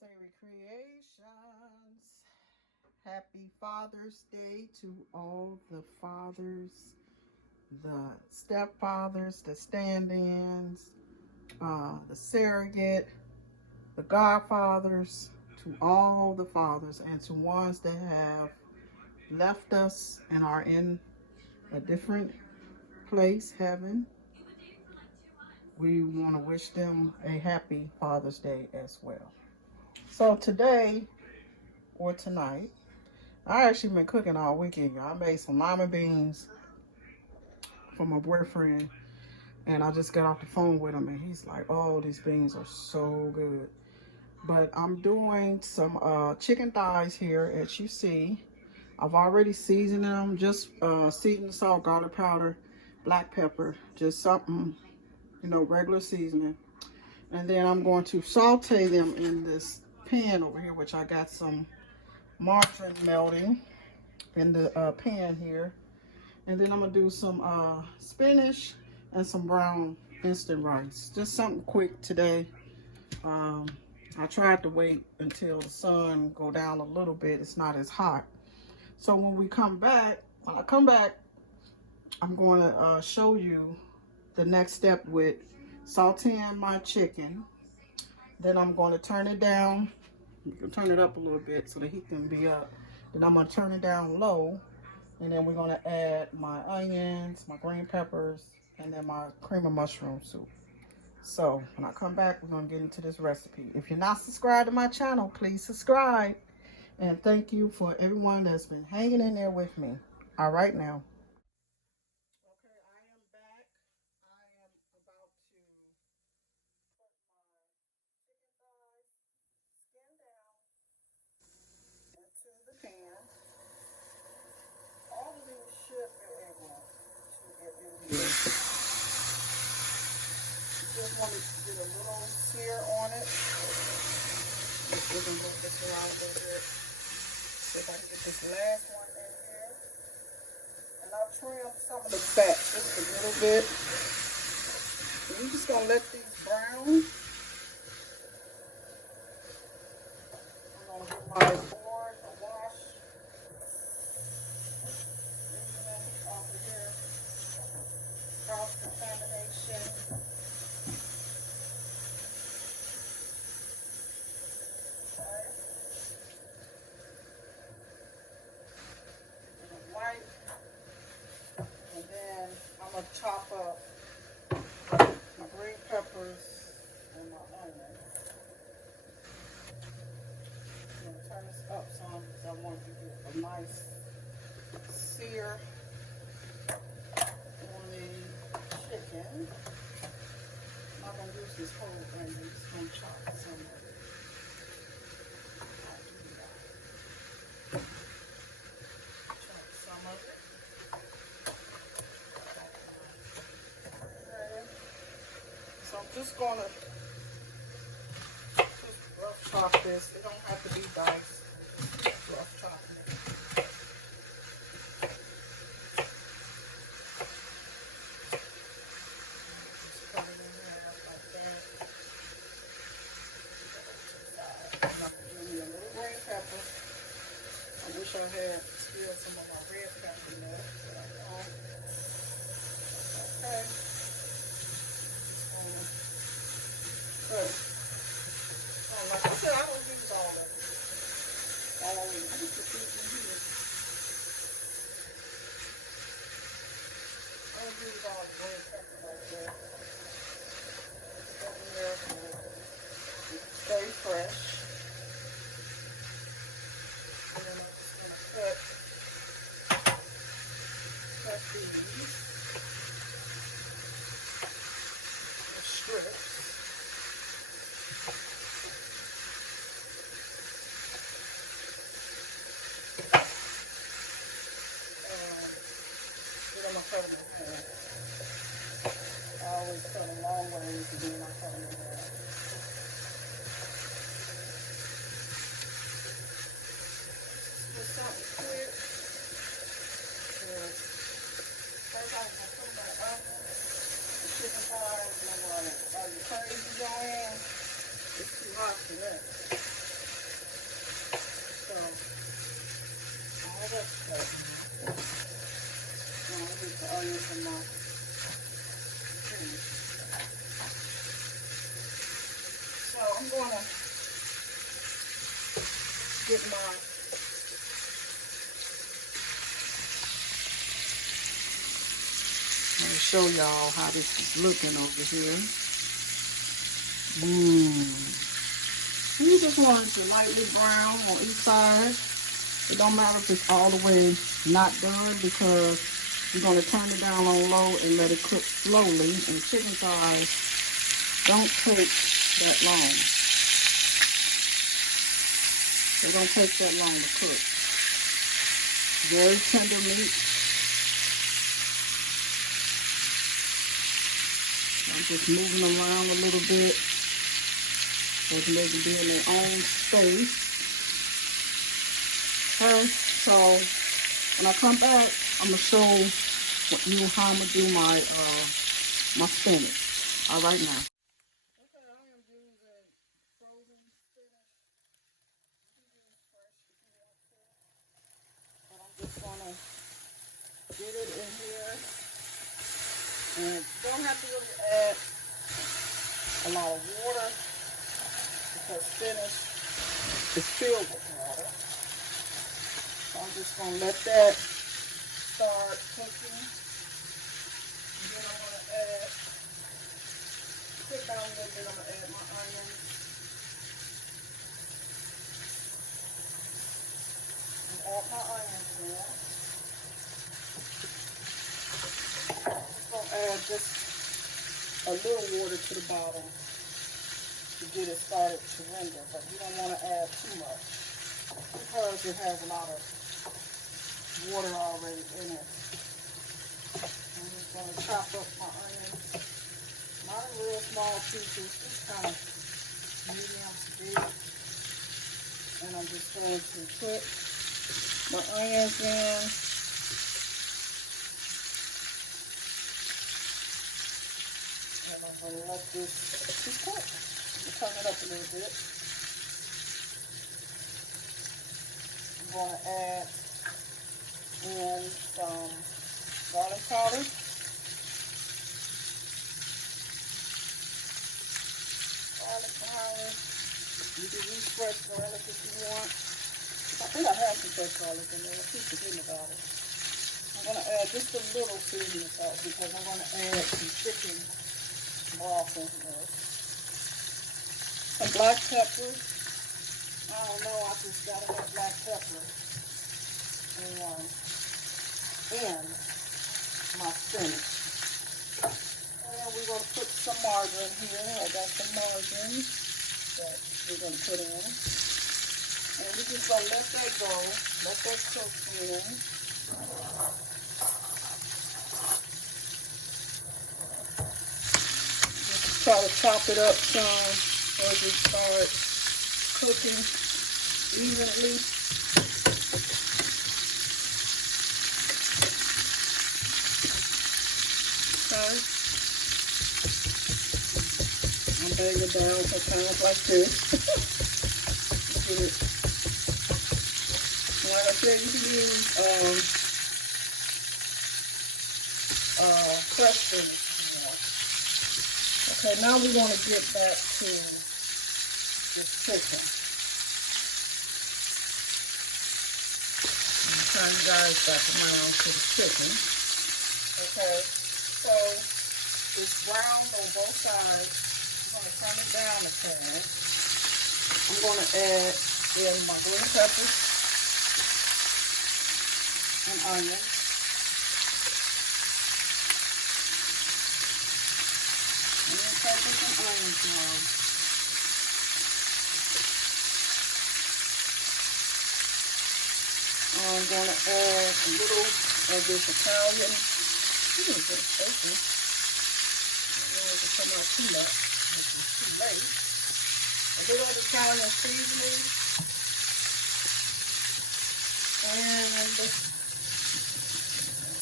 Sautéed Creations. Happy Father's Day to all the fathers, the stepfathers, the stand-ins, the surrogate, the godfathers, to all the fathers, and to ones that have left us and are in a different place, heaven. We want to wish them a happy Father's Day as well. So today or tonight, I actually been cooking all weekend. I made some lima beans for my boyfriend, and I just got off the phone with him, and he's like, "Oh, these beans are so good." But I'm doing some chicken thighs here, as you see. I've already seasoned them, just seasoned salt, garlic powder, black pepper, just something, regular seasoning. And then I'm going to saute them in this pan over here, which I got some margarine melting in the pan here. And then I'm gonna do some spinach and some brown instant rice. Just something quick today. I tried to wait until the sun go down a little bit. It's not as hot. So when I come back, I'm going to show you the next step with sauteing my chicken. Then I'm going to turn it down. You can turn it up a little bit so the heat can be up. Then I'm going to turn it down low. And then we're going to add my onions, my green peppers, and then my cream of mushroom soup. So when I come back, we're going to get into this recipe. If you're not subscribed to my channel, please subscribe. And thank you for everyone that's been hanging in there with me. All right now. Okay, I am back. I am about to put my chicken thighs, skin down, into the pan. All of these should be able to get in here. Just want to get a little sear on it. Just gonna move this around a little bit. See if I can get this last one in here. And I'll trim some of the fat just a little bit. And you're just gonna let these brown. I'm gonna give my board a wash. Off of here. Cross contamination. White, and then I'm going to chop up my green peppers and my onion. I'm going to turn this up some because I want to get a nice sear on the chicken. I'm not going to use this whole thing, I'm just going to chop some of it. So I'm just gonna rough chop this. It don't have to be diced. Just rough chopping it. Just cut it in half like that. I'm gonna give me a little green pepper. I wish I had still some of my red pepper left, but I don't. Okay. Good. Like I said, I don't use all of it. I just put these in here. I don't use all the red pepper like that. Stuff in there to stay fresh. And then I'm just going to cut these in strips. Cut them in half. I always cut them long ways and then I cut them in half. Just something quick. First I'm going to put my onion, the chicken thighs, and I'm like, are you crazy, Joanne? It's too hot for that. that's okay. I'll get the onions in my food. So I'm going to get my I'm going to show y'all how this is looking over here. You just want it to lightly brown on each side. It don't matter if it's all the way not done because you're going to turn it down on low and let it cook slowly. And chicken thighs don't take that long. They don't take that long to cook. Very tender meat. I'm just moving around a little bit. Just let them be in their own space. Okay, so when I come back, I'm gonna show you how I'm gonna do my my spinach. All right now. Okay, I am using frozen spinach. You can use fresh if you want to, but I'm just gonna get it in here, and you don't have to really add a lot of water because spinach is filled with water. I'm just going to let that start cooking. And then I'm going to add, sit down a little bit, I'm going to add my onions. And add my onions in. I'm going to add just a little water to the bottom to get it started to render, but you don't want to add too much because it has a lot of water already in it. I'm just going to chop up my onions, not in real small pieces, just kind of medium big. And I'm just going to put my onions in. And I'm going to let this cook. Turn it up a little bit. I'm going to add in some garlic powder. Garlic powder. You can use fresh garlic if you want. I think I have some fresh garlic in there. I keep forgetting about it. I'm going to add just a little seasoning salt because I'm going to add some chicken broth in here. Some black pepper. I don't know, I just got enough black pepper. And my spinach. And we're going to put some margarine here. I got some margarine that we're going to put in. And we're just going to let that go. Let that cook in. Just try to chop it up some as it starts cooking evenly. Okay. I'm banging it down sometimes like this. Get it. Like I said, you can use fresh spinach if you want. Okay, now we're going to get back to this chicken. Turn you guys back around to the chicken. Okay, so it's browned on both sides. I'm going to turn it down a tad. I'm going to add in my green peppers and onions. Green peppers and onions now. I'm going to add a little of this Italian. You can put bacon. I don't want it to come out too much. It's too late. A little of Italian seasoning. And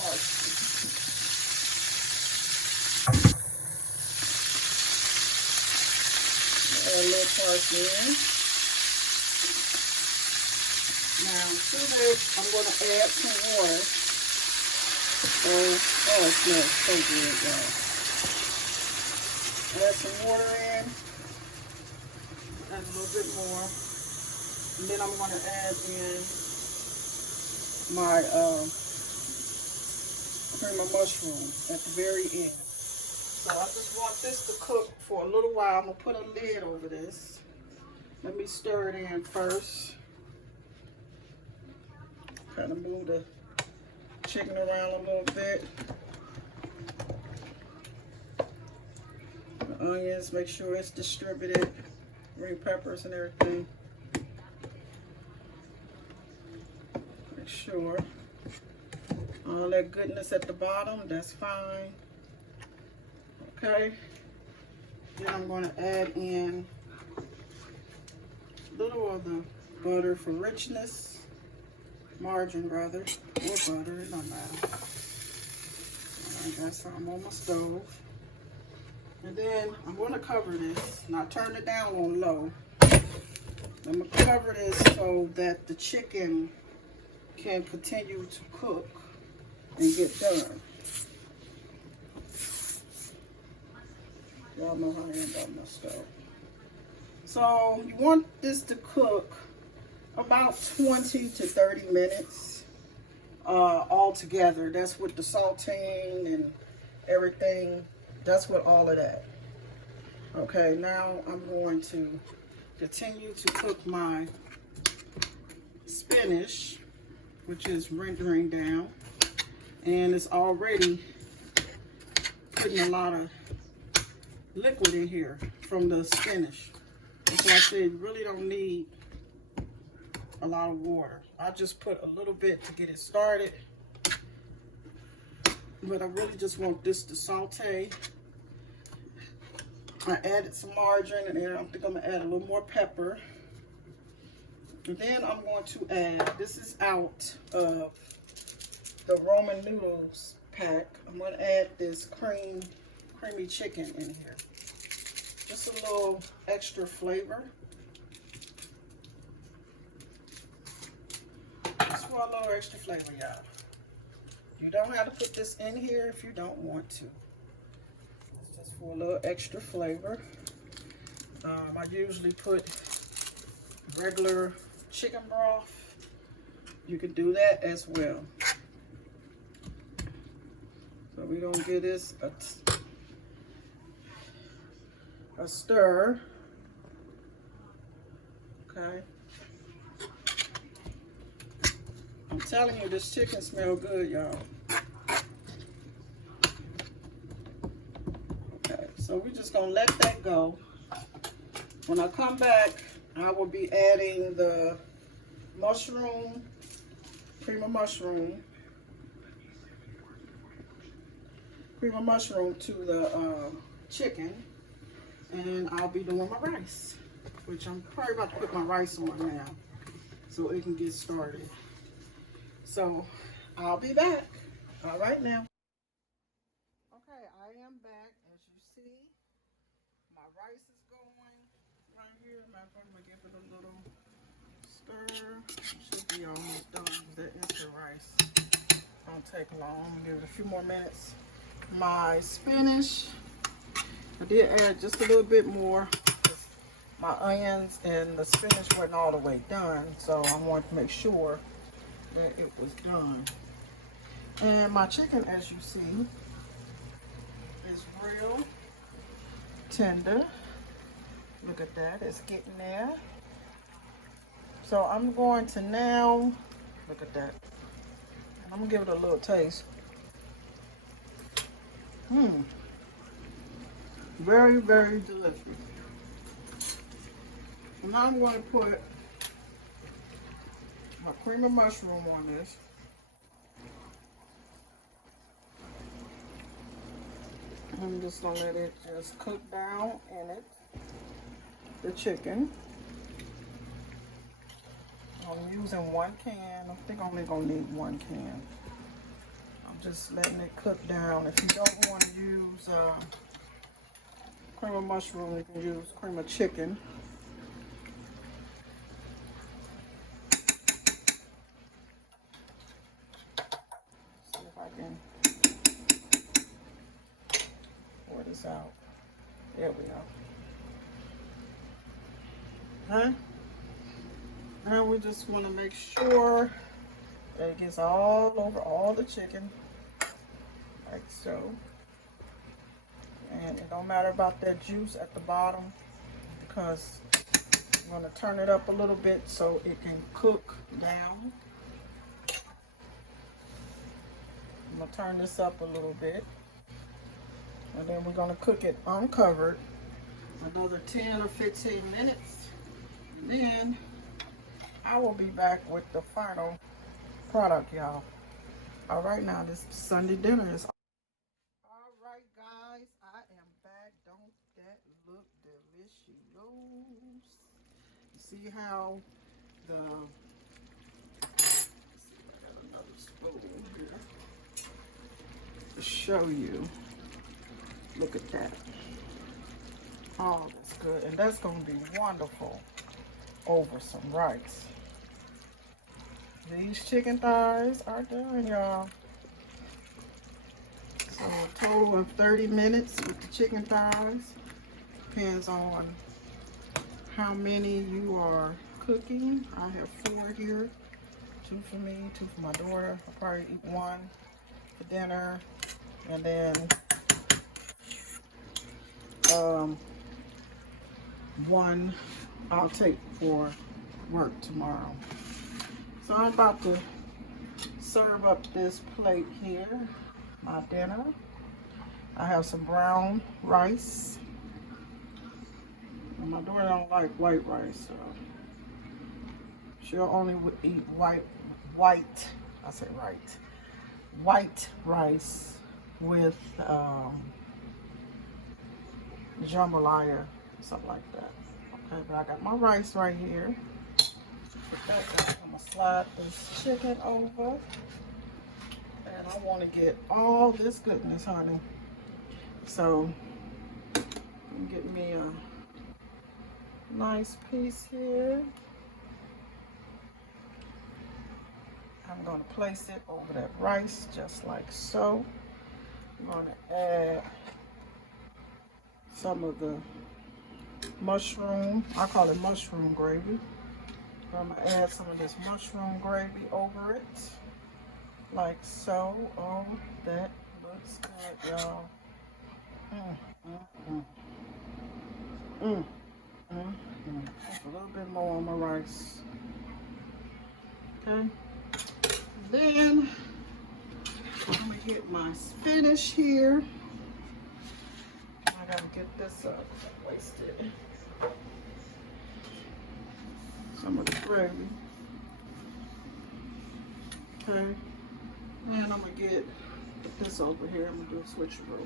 parsley. Add a little parsley in. Now to this, I'm going to add some water. Oh, it smells so good, y'all. Add some water in. Add a little bit more. And then I'm going to add in my cream of mushroom at the very end. So I just want this to cook for a little while. I'm going to put a lid over this. Let me stir it in first. Kind of move the chicken around a little bit. The onions, make sure it's distributed. Green peppers and everything. Make sure all that goodness at the bottom, that's fine. Okay. Then I'm going to add in a little of the butter for richness. Margarine, rather, or butter, it don't matter. I got some on my stove. And then I'm going to cover this. Now turn it down on low. I'm going to cover this so that the chicken can continue to cook and get done. Y'all know how I am about my stove. So you want this to cook about 20 to 30 minutes all together. That's with the sauteing and everything. That's with all of that. Okay, now I'm going to continue to cook my spinach, which is rendering down. And it's already putting a lot of liquid in here from the spinach. So I said you really don't need a lot of water. I just put a little bit to get it started, but I really just want this to saute. I added some margarine, and then I think I'm gonna add a little more pepper. And then I'm going to add, this is out of the Roman noodles pack. I'm gonna add this creamy chicken in here. Just a little extra flavor. For a little extra flavor, y'all. You don't have to put this in here if you don't want to. It's just for a little extra flavor. I usually put regular chicken broth. You can do that as well. So we're gonna give this a stir. Okay. I'm telling you, this chicken smells good, y'all. Okay, so we're just gonna let that go. When I come back, I will be adding the mushroom, cream of mushroom to the chicken, and I'll be doing my rice, which I'm probably about to put my rice on now so it can get started. So I'll be back. All right now. Okay, I am back. As you see, my rice is going right here. I'm going to give it a little stir. Should be almost done. That is the rice. Don't take long. I'm going to give it a few more minutes. My spinach, I did add just a little bit more. My onions and the spinach wasn't all the way done, so I wanted to make sure that it was done. And my chicken, as you see, is real tender. Look at that, it's getting there. So I'm going to now, look at that. I'm gonna give it a little taste. Very, very delicious. So now I'm going to put my cream of mushroom on this. I'm just gonna let it just cook down in it. The chicken. I'm using 1 can. I think I'm only gonna need 1 can. I'm just letting it cook down. If you don't want to use cream of mushroom, you can use cream of chicken. There we go. Okay. Now we just want to make sure that it gets all over all the chicken, like so. And it don't matter about that juice at the bottom, because I'm going to turn it up a little bit so it can cook down. I'm going to turn this up a little bit. And then we're going to cook it uncovered another 10 or 15 minutes. And then I will be back with the final product, y'all. All right, now this Sunday dinner is all right, guys. I am back. Don't that look delicious? You see how the, I got another spoon here to show you. Look at that. Oh, that's good. And that's going to be wonderful over some rice. These chicken thighs are done, y'all. So a total of 30 minutes with the chicken thighs. Depends on how many you are cooking. I have 4 here. 2 for me, 2 for my daughter. I'll probably eat 1 for dinner. And then 1 I'll take for work tomorrow. So I'm about to serve up this plate here, my dinner. I have some brown rice. And my daughter don't like white rice, so she'll only eat white rice with jambalaya, something like that. Okay, but I got my rice right here. I'm gonna slide this chicken over, and I want to get all this goodness, honey. So get me a nice piece here. I'm gonna place it over that rice just like so. I'm gonna add some of the mushroom, I call it mushroom gravy. I'm gonna add some of this mushroom gravy over it, like so. Oh, that looks good, y'all. Just a little bit more on my rice. Okay. Then I'm gonna get my spinach here. I gotta get this up. I wasted some of the gravy. Okay. And I'm gonna get this over here. I'm gonna do a switcheroo.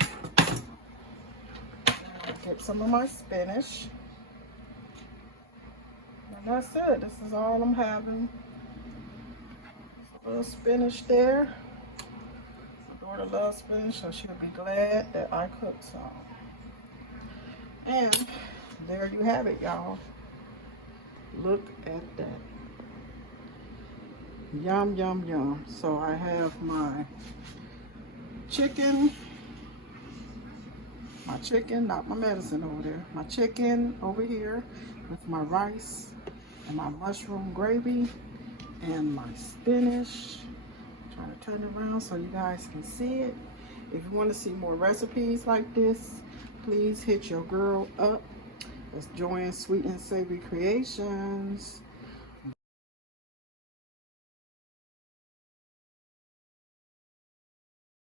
Get some of my spinach. And that's it. This is all I'm having. A little spinach there. My daughter loves spinach, so she'll be glad that I cooked some. And there you have it, y'all. Look at that. Yum, yum, yum. So I have my chicken, not my medicine over there. My chicken over here with my rice and my mushroom gravy and my spinach. I'm trying to turn it around so you guys can see it. If you want to see more recipes like this, please hit your girl up. It's Joanne's Sweet and Savory Creations.